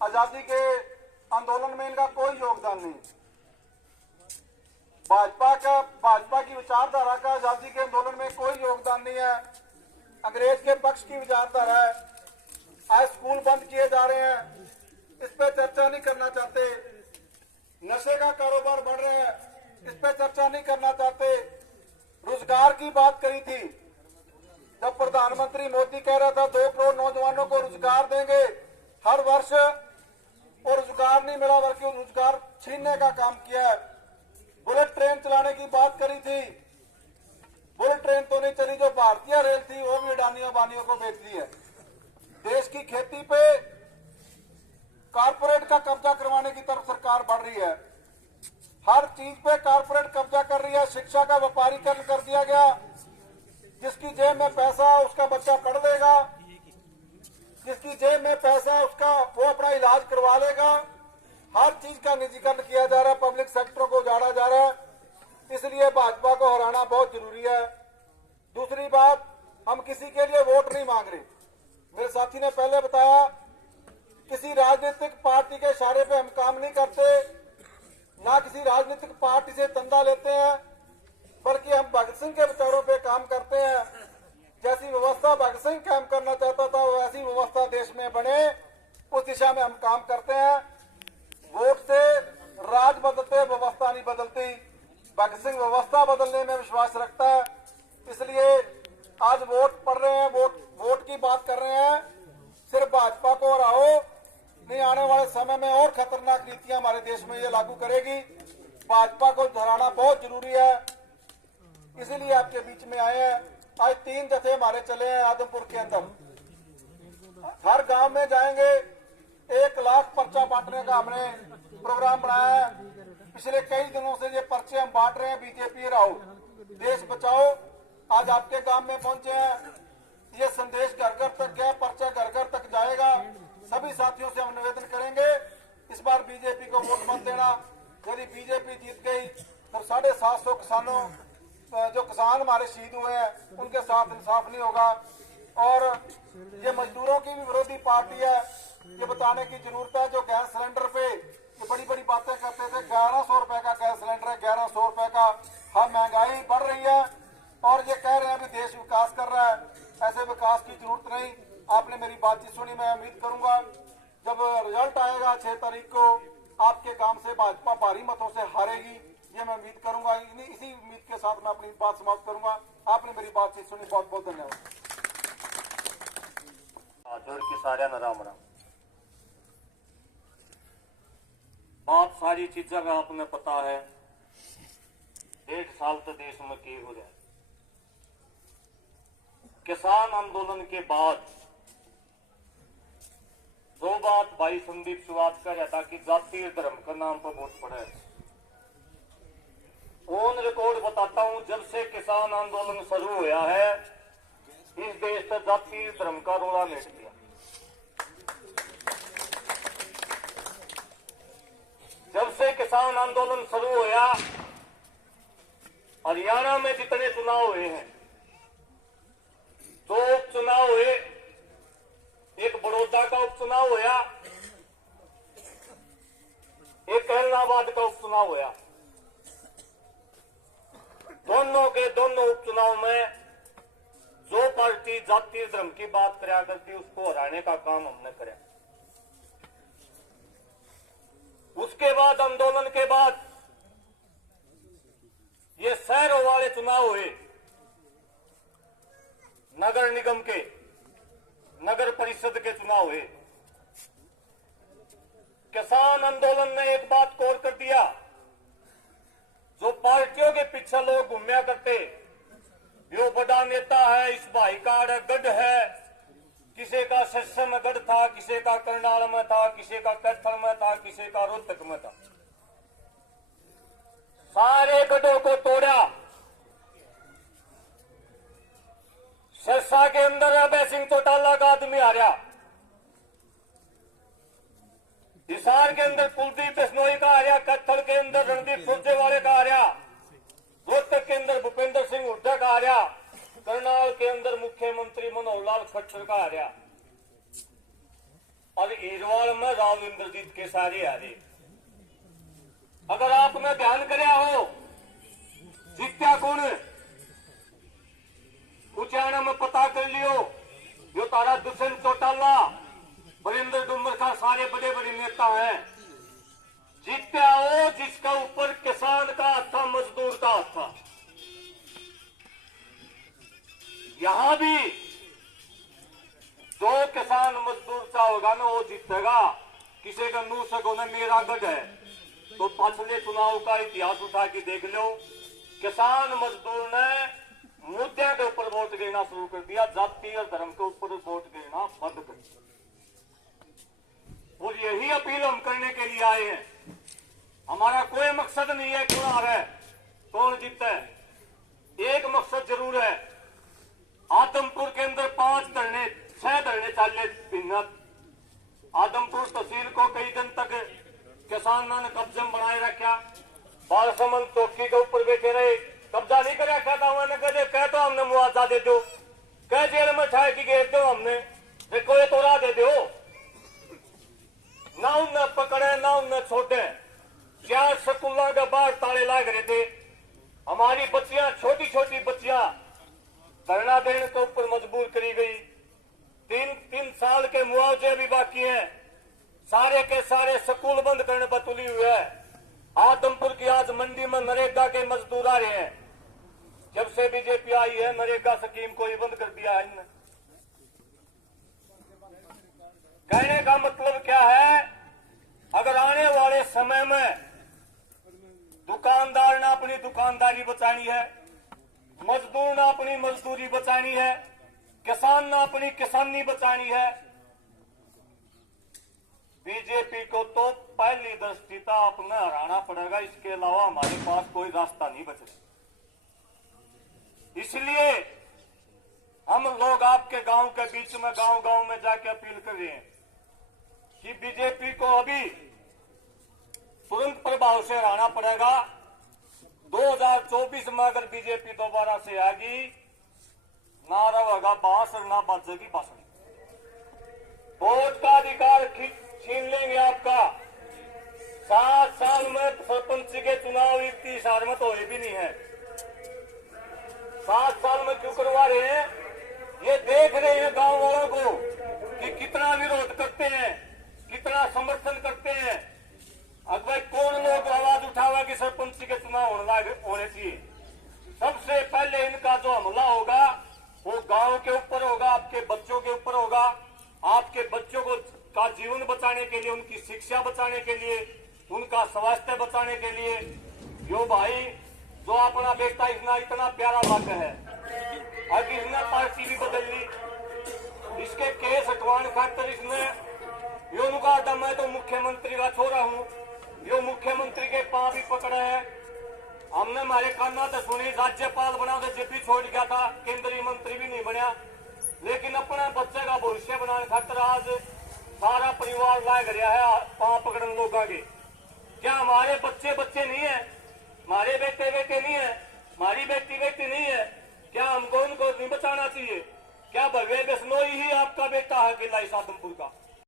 आजादी के आंदोलन में इनका कोई योगदान नहीं। भाजपा की विचारधारा का आजादी के आंदोलन में कोई योगदान नहीं है। अंग्रेज के पक्ष की विचारधारा है। आज स्कूल बंद किए जा रहे हैं, इस पे चर्चा नहीं करना चाहते। नशे का कारोबार बढ़ रहा है, इस पे चर्चा नहीं करना चाहते। रोजगार की बात करी थी, जब प्रधानमंत्री मोदी कह रहा था 2 करोड़ नौजवानों को रोजगार देंगे हर वर्ष, और रोजगार नहीं मिला बल्कि रोजगार छीनने का काम किया है। बुलेट ट्रेन चलाने की बात करी थी, बुलेट ट्रेन तो नहीं चली, जो भारतीय रेल थी वो भी अडानियों बानियों को बेच दी है। देश की खेती पे कारपोरेट का कब्जा करवाने की तरफ सरकार बढ़ रही है। हर चीज पे कारपोरेट कब्जा कर रही है। शिक्षा का व्यापारीकरण कर दिया गया। जिसकी जेब में पैसा उसका बच्चा पढ़ लेगा, जिसकी जेब में पैसा उसका वो अपना इलाज करवा लेगा। हर चीज का निजीकरण किया जा रहा है, पब्लिक सेक्टर को उजाड़ा जा रहा है। इसलिए भाजपा को हराना बहुत जरूरी है। दूसरी बात, हम किसी के लिए वोट नहीं मांग रहे। मेरे साथी ने पहले बताया, किसी राजनीतिक पार्टी के इशारे पे हम काम नहीं करते, ना किसी राजनीतिक पार्टी से चंदा लेते हैं, बल्कि हम भगत सिंह के विचारों पे काम करते हैं। जैसी व्यवस्था भगत सिंह काम करना चाहता था वैसी व्यवस्था देश में बने, उस दिशा में हम काम करते हैं। वोट से राज बदलते, व्यवस्था नहीं बदलती। भगत सिंह व्यवस्था बदलने में विश्वास रखता है। इसलिए आज वोट पड़ रहे हैं, वोट की बात कर रहे हैं। सिर्फ भाजपा को हराओ, नहीं आने वाले समय में और खतरनाक नीतियां हमारे देश में ये लागू करेगी। भाजपा को हराना बहुत जरूरी है, इसीलिए आपके बीच में आए हैं। आज 3 जत्थे हमारे चले हैं आदमपुर के अंदर। हर गांव में जाएंगे, 1 लाख पर्चा बांटने का हमने प्रोग्राम बनाया है। पिछले कई दिनों से ये पर्चे हम बांट रहे हैं। बीजेपी हराओ, देश बचाओ। आज आपके गांव में पहुंचे हैं। ये संदेश घर घर तक गया, पर्चा घर घर तक जाएगा। सभी साथियों से हम निवेदन करेंगे, इस बार बीजेपी को वोट मत देना। यदि बीजेपी जीत गई तो 750 किसानों, जो किसान हमारे शहीद हुए हैं, उनके साथ इंसाफ नहीं होगा। और ये मजदूरों की भी विरोधी पार्टी है। ये बताने की जरूरत है, जो गैस सिलेंडर पे जो बड़ी बड़ी बातें करते थे, 1100 रुपए का गैस सिलेंडर है, 1100 रुपए का। हाँ, महंगाई बढ़ रही है और ये कह रहे हैं अभी देश विकास कर रहा है। ऐसे विकास की जरूरत नहीं। आपने मेरी बातचीत सुनी। मैं उम्मीद करूंगा जब रिजल्ट आएगा 6 तारीख को, आपके गांव से भाजपा भारी मतों से हारेगी, ये मैं उम्मीद करूंगा। इसी उम्मीद के साथ मैं अपनी बात समाप्त करूंगा। आपने मेरी बातचीत सुनी, बहुत बहुत धन्यवाद। जोड़ के सारे राम राम। बहुत सारी चीजों का आपने पता है। 1.5 साल तो देश में की हो जाए। किसान आंदोलन के बाद दो बात भाई संदीप शुरुआत कर रहा था कि जातीय धर्म का नाम पर वोट पड़ा है। ऑन रिकॉर्ड बताता हूं, जब से किसान आंदोलन शुरू हुआ है इस देश से जातीय धर्म का रोड़ा लेट गया। जब से किसान आंदोलन शुरू हुआ, हरियाणा में जितने चुनाव हुए हैं, 2 उपचुनाव हुए, एक बड़ौदा का उपचुनाव हुआ, एक इलाहाबाद का उपचुनाव हुआ। दोनों के दोनों उपचुनाव में जो पार्टी जातीय धर्म की बात कराया करती उसको हराने का काम हमने कराया। उसके बाद आंदोलन के बाद ये शहरों वाले चुनाव हुए, नगर निगम के, नगर परिषद के चुनाव हुए। किसान आंदोलन ने एक बात को और कर दिया, जो पार्टियों के पीछे लोग घूमया करते, यो बड़ा नेता है, इस भाई का गढ़ है, किसी का सिरसा में गढ़ था, किसी का करनाल में था, किसी का कैथल में था, किसी का रोहतक में था। सारे गढ़ों को तोड़ा। सिरसा के अंदर अभय सिंह चौटाला का आदमी हारा, हिसार के अंदर कुलदीप बिश्नोई का हारा, कैथल के अंदर रणदीप सुरजेवाले का हारा, रोहतक के अंदर भूपेंद्र सिंह हुड्डा का हारा, करनाल के अंदर मुख्यमंत्री मनोहर लाल खट्टर का हारा। और ईरवाल में राव इंद्रजीत के सारे हारे। अगर आपने ध्यान करया हो जीत्या कौन उचाना में पता कर लियो, यो तारा दुष्यंत चौटाला वरिंदर डुम्बर का सारे बड़े बड़े नेता हैं। जीत्या हो जिसका ऊपर किसान का हाथ था, मजदूर का हाथ था। यहां भी जो किसान मजदूर सा होगा ना वो जीतेगा। किसी का नू सको ना मेरा गढ़ है, तो पिछले चुनाव का इतिहास उठा के देख लो। किसान मजदूर ने मुद्दे के ऊपर वोट गिरना शुरू कर दिया, जाति और धर्म के ऊपर वोट गिरना बंद कर दिया। और यही अपील हम करने के लिए आए हैं। हमारा कोई मकसद नहीं है कौन आ रहा है कौन जीतता है। एक मकसद जरूर है, आदमपुर के अंदर 6 धरने चाले भिन्न। आदमपुर तहसील को कई दिन तक किसानों ने कब्जे में बनाए रखा। बालसमंद चौकी के ऊपर बैठे रहे, कब्जा नहीं कर रखा था। उन्होंने कह तो हमने मुआवजा दे दो, कह जेल में छाए की घेर दो, हमने कोई तोड़ा दे दो। ना उन्हें पकड़े ना उन्हें छोड़े। 4 स्कूलों के बाहर ताले लाग रहे थे। हमारी बच्चियां, छोटी छोटी बच्चियां धरना देने के ऊपर मजबूर करी गई। 3 साल के मुआवजे भी बाकी हैं। सारे के सारे स्कूल बंद करने पर तुली हुई है। आदमपुर की आज मंडी में नरेगा के मजदूर आ रहे हैं। जब से बीजेपी आई है नरेगा स्कीम को ही बंद कर दिया है इनने। कहने का मतलब क्या है, अगर आने वाले समय में दुकानदार ने अपनी दुकानदारी बचानी है, मजदूर ने अपनी मजदूरी बचानी है, किसान ने अपनी किसानी बचानी है, बीजेपी को तो पहली दृष्टिता अपने हराना पड़ेगा। इसके अलावा हमारे पास कोई रास्ता नहीं बच रहा। इसलिए हम लोग आपके गांव के बीच में गांव गांव में जाके अपील कर रहे हैं कि बीजेपी को अभी तुरंत प्रभाव से हराना पड़ेगा। 2024 में अगर बीजेपी दोबारा से आएगी, ना रहेगा बांस और ना बजेगी बांसुरी। वोट का अधिकार छीन लेंगे आपका। 7 साल में सरपंच के चुनाव 31 हार में तो भी नहीं है। 7 साल में क्यों करवा रहे हैं? ये देख रहे हैं गांव वालों को कि कितना विरोध करते हैं, कितना समर्थन करते हैं। अब भाई कौन लोग आवाज उठावा कि सरपंच के चुनाव होने चाहिए। सबसे पहले इनका जो हमला होगा वो गांव के ऊपर होगा, आपके बच्चों के ऊपर होगा। आपके बच्चों को का जीवन बचाने के लिए, उनकी शिक्षा बचाने के लिए, उनका स्वास्थ्य बचाने के लिए। यो भाई जो अपना बेटा इतना प्यारा वाक्य है, अब इसने पार्टी भी बदल ली। इसके केस हटवाने खातर इसने यो नुका मैं तो मुख्यमंत्री का छोरा हूं, यो मुख्यमंत्री के पांव भी पकड़े हैं। हमने हमारे कान्ना तो सुनी, राज्यपाल बना दे जब भी छोड़ गया था, केंद्रीय मंत्री भी नहीं बनया। लेकिन अपने बच्चे का भविष्य बनाने खातर आज सारा परिवार लाग रहा है पांव पकड़न लोगों के। क्या हमारे बच्चे नहीं है? हमारे बेटे नहीं है? हमारी बेटी नहीं है? क्या हमको उनको नहीं बचाना चाहिए? क्या भव्य बिश्नोई ही आपका बेटा है किला इस आदमपुर का?